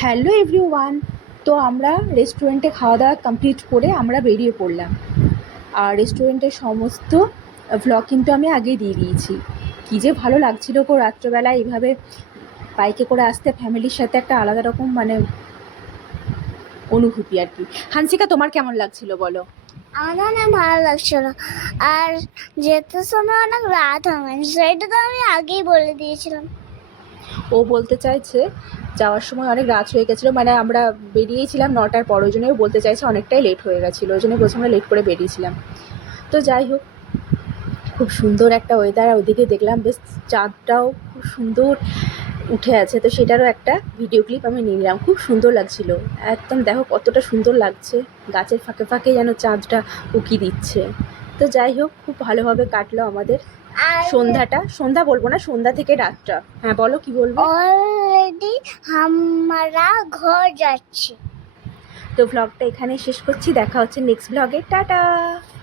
Hello everyone. তো আমরা রেস্টুরেন্টে খাওয়া দাওয়া কমপ্লিট করে আমরা বেরিয়ে পড়লাম। আর রেস্টুরেন্টের সমস্ত ভ্লগ কিন্তু আমি আগেই দিয়ে দিয়েছি। কী যে ভালো লাগছিল গো রাত্রেবেলা এইভাবে বাইকে করে আসতে ফ্যামিলির সাথে, একটা আলাদা রকম অনুভূতি আর কি। হানসিকা, তোমার কেমন লাগছিল বলো? আমার অনেক ভালো লাগছিল। আর যেতে সময় অনেক রাত হবে, সেটা তো আমি আগেই বলে দিয়েছিলাম। ও বলতে চাইছে যাওয়ার সময় অনেক রাত হয়ে গেছিলো, আমরা বেরিয়েছিলাম 9টার পর, ওই জন্যই বলতে চাইছে অনেকটাই লেট হয়ে গেছিলো, ওই জন্যই বলছি আমরা লেট করে বেরিয়েছিলাম। তো যাই হোক, খুব সুন্দর একটা ওয়েদার। ওইদিকে দেখলাম বেশ চাঁদটাও খুব সুন্দর উঠে আছে, তো সেটারও একটা ভিডিও ক্লিপ আমি নিলাম। খুব সুন্দর লাগছিল একদম। দেখো কতটা সুন্দর লাগছে, গাছের ফাঁকে ফাঁকে যেন চাঁদটা উকি দিচ্ছে। তো যাই হোক, খুব ভালোভাবে কাটলো আমাদের আর সন্ধ্যাটা। সন্ধ্যা বলবো না, সন্ধ্যা থেকে রাতটা। হ্যাঁ বলো, কি বলবো? অলরেডি আমরা ঘর যাচ্ছি। তো ভ্লগটা এখানে শেষ করছি, দেখা হচ্ছে নেক্সট ভ্লগে। টাটা।